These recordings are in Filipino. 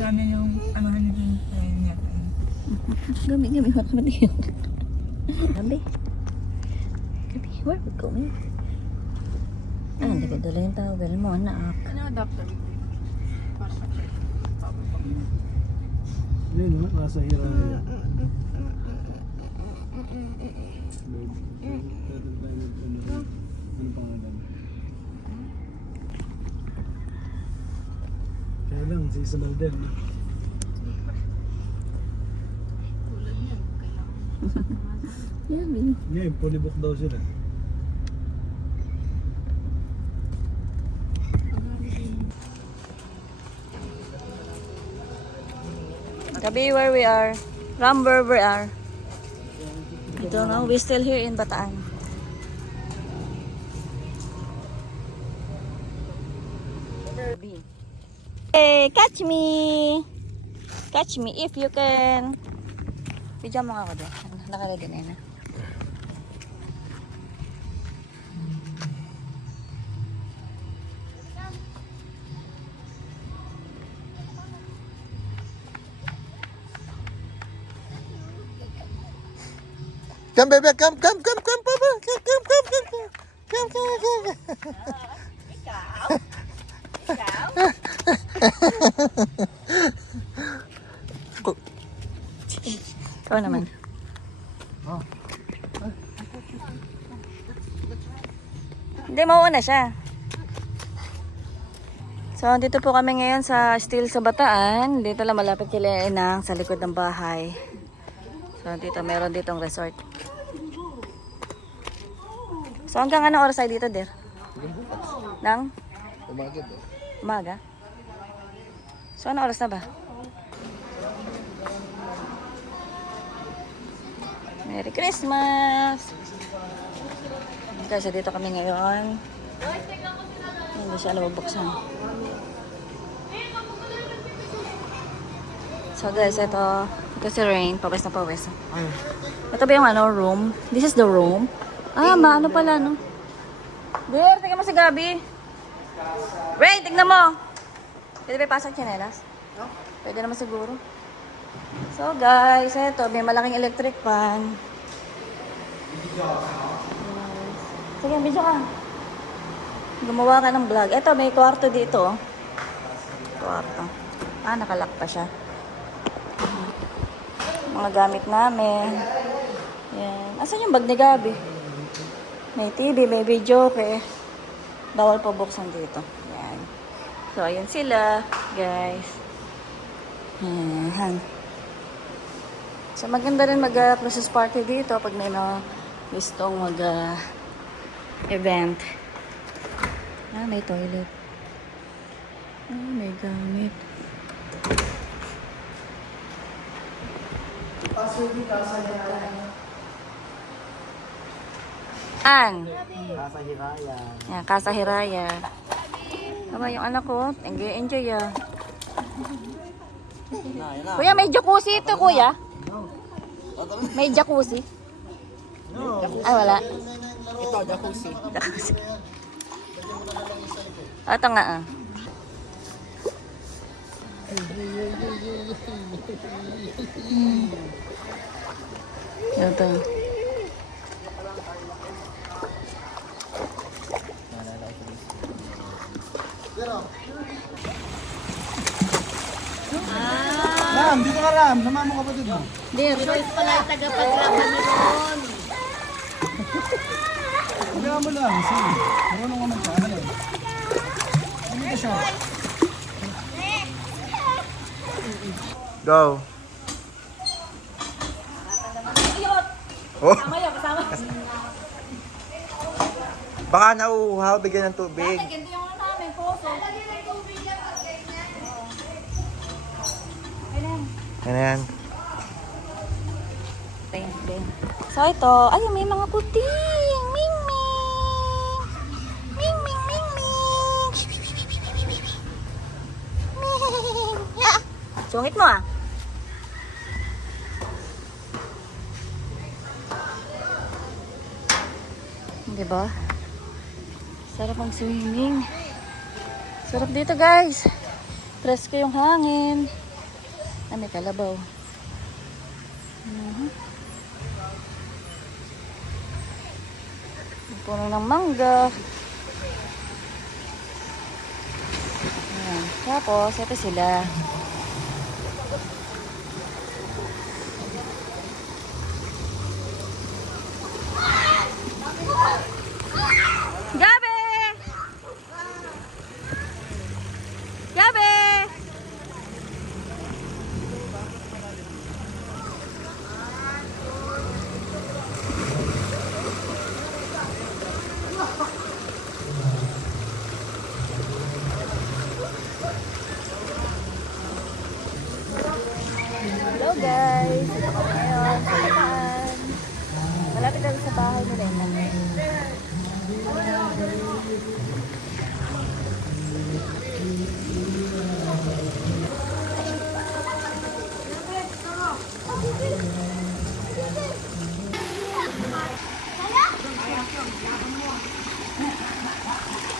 namin yung amahan nito niya. Gabi, makakabali yun. Gabi, where we going? Hindi ko dala yung towel mo, anak. Ano adapter? Yun, no? Nasa hiraya. Ano pangalan? Kaya lang, seasonal din. No? Yummy. Ngayon, fully book daw sila. Gabi, where we are. Where we are. I don't know, we're still here in Bataan. Hey, catch me! Catch me if you can. Bidyan mo nga ako doon. Nakaredy na yun. Come, baby, come, Papa. Come. Ikaw naman. Hindi, mauuna siya. So, dito po kami ngayon sa Still sa Bataan. Dito lang malapit kila Enang sa likod ng bahay. So, dito meron ditong resort. So, hanggang anong oras ay dito, Der? Nang? Umaga ba? Umaga? So, anong oras na ba? Merry Christmas! Kasi dito kami ngayon. Hindi siya nabubuksan. So guys, ito si Rain. Pawis na pawis. Ito ba yung room? This is the room. Ano pala, no? Der, tingnan mo si Gabi. Rain, tingnan mo. Pwede ba ipasok chinelas? Pwede naman siguro. So guys, ito, may malaking electric fan. Sige, video ka. Gumawa ka ng vlog. Ito, may kwarto dito. Kwarto. Nakalock pa siya. Mga gamit namin. Yan. Asan yung bag ni Gabi? May TV, may video, okay. Bawal pa buksan dito. Yan. So, ayun sila, guys. Yan. So, maganda rin mag-process party dito pag may gustong event. May toilet. May gamit. Casa Hiraya. Yan, Casa Hiraya. Tama yung anak ko. Enjoy ya. Kuya, may jacuzzi ito, kuya. May jacuzzi. Ay, wala. Ito, jacuzzi. Jacuzzi. Ito nga, Ito. Ram, dito ka Ram. Nama mo kapatid mo. Dear, Joyce pala yung tagapaglaban ni Ron. Kaya mo lang. Sige. Marunong ka magkano. Hindi ka siya. Go. Oh. Kasama. Baka nauuhaw, bigyan ng tubig. Ganito yung namin, poso. Ano yan? So ito, ay may mga puting. Ming ming. Ming ming ming ming. Ming. Ya. Sungit mo ah. Diba? Sarap ang swimming. Sarap dito guys. Presko yung hangin. Ah, may kalabaw. Puno ng mangga. Ayan. Tapos, ito sila. Gabi! Gabi! Hello guys! Ito kami ngayon sa Bataan. Malapit lang sa bahay ni Rena.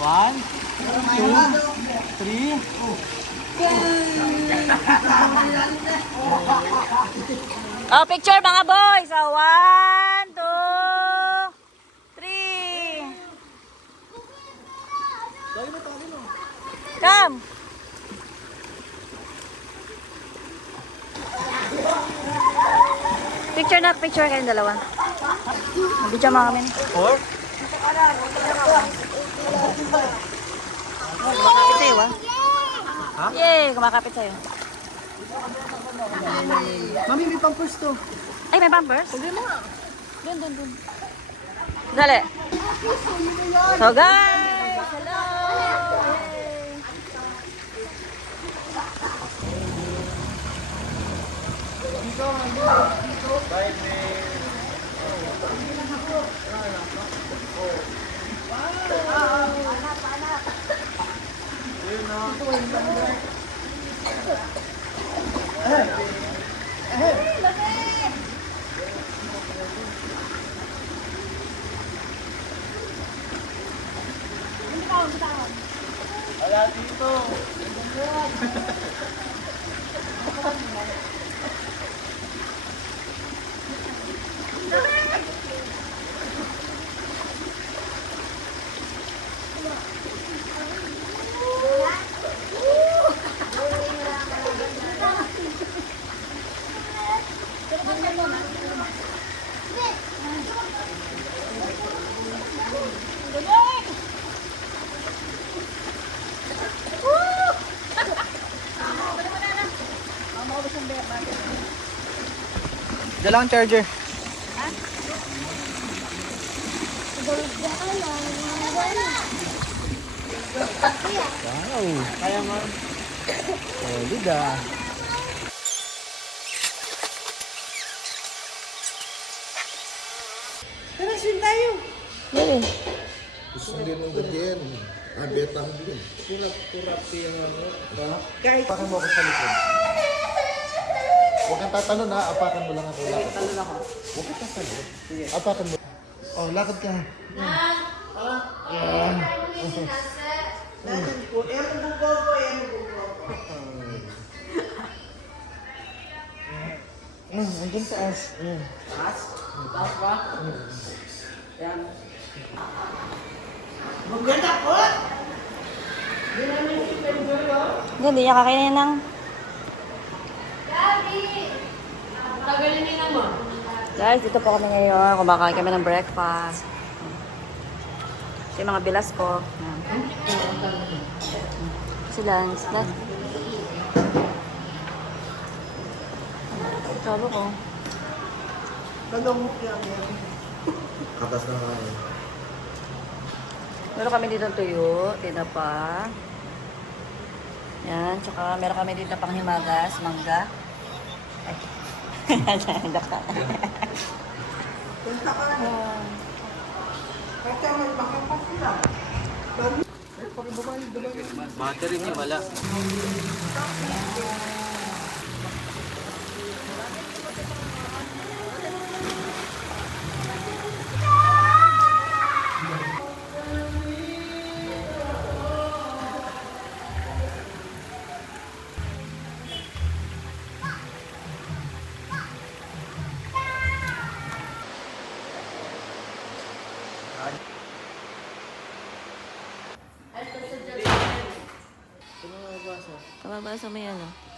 One, two, three. Oh, picture mga boys! So, 1, 2, 3. Come! Picture kayong dalawa. Mag-video mga kami. Four. Kumakapit sa'yo, ah. Ha? Yay! Kumakapit sa'yo. Mami, may pampers to. Ay, may pampers? Pagay mo nga. Dun. Dali. So, guys! Hello! Wala dito. Dala ang charger. Wow. Kaya mo. Solid ah. Tara, swim tayo. Yay! Gusto din ng ganyan. Betang din. Kurap yung ano. Kahit Apakan mo ako sa likod. Huwag kang tatalon ha. Apakan mo lang ako. talon ako. Huwag kang tatalon. Apakan mo. Oh, lakad ka. Nasaan po? Ewan bugo po, ewan bugo po. Andyan taas. Taas? Taas ba? Yan. Maganda po! Hindi niya kakainin ng... Guys, dito po kami ngayon. Kumakain kami ng breakfast. Ito yung mga bilas ko. Sila. Sabi ko. Talong yan. Katas na nga. Meron kami dito tuyo, tinapa. Yan, tsaka meron kami dito pang himagas, mangga. Ay. Daka. Punta ka na. Kaya may makapas sila. Battery niya wala. Tababasa mo yan, oh.